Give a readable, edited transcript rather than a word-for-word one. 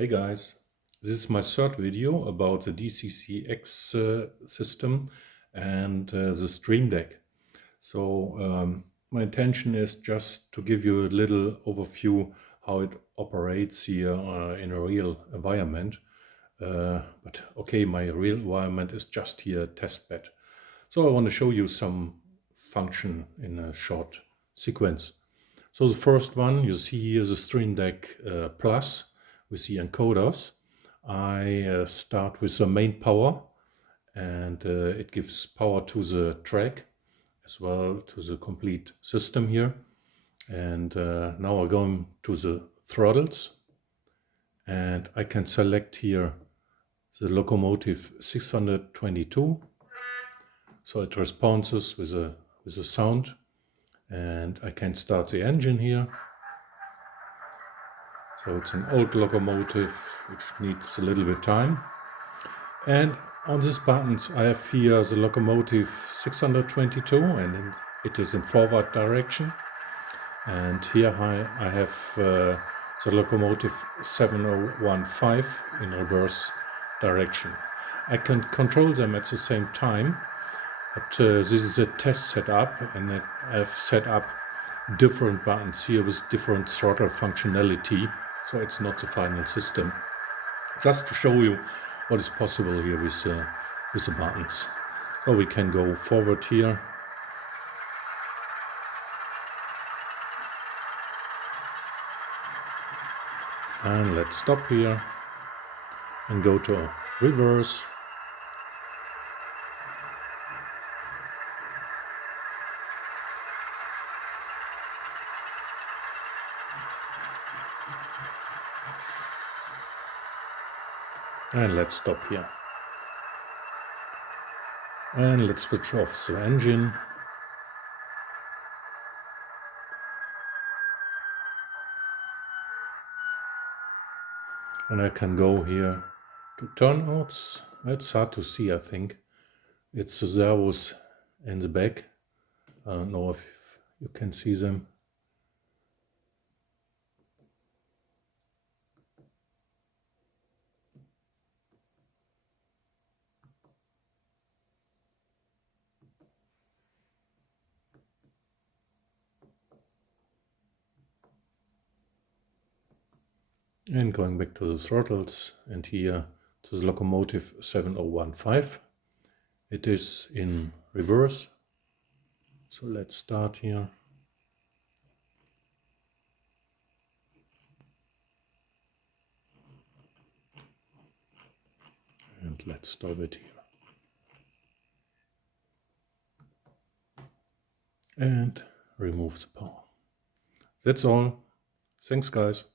Hey guys, this is my third video about the DCC-EX system and the StreamDeck. So my intention is just to give you a little overview how it operates here in a real environment. But okay, my real environment is just here, testbed. So I want to show you some function in a short sequence. So the first one you see here is the StreamDeck Plus with the encoders. I start with the main power, and it gives power to the track as well to the complete system here. And now I'm going to the throttles, and I can select here the locomotive 622. So it responds with a sound, and I can start the engine here. So it's an old locomotive which needs a little bit time. And on these buttons I have here the locomotive 622, and it is in forward direction. And here I have the locomotive 7015 in reverse direction. I can control them at the same time, but this is a test setup, and I've set up different buttons here with different throttle functionality. So it's not the final system. Just to show you what is possible here with the buttons. So we can go forward here. And let's stop here and go to reverse. And let's stop here. And let's switch off the engine. And I can go here to turnouts. It's hard to see, I think. It's the servos in the back. I don't know if you can see them. And going back to the throttles, and here to the locomotive 7015. It is in reverse. So let's start here. And let's stop it here. And remove the power. That's all. Thanks, guys.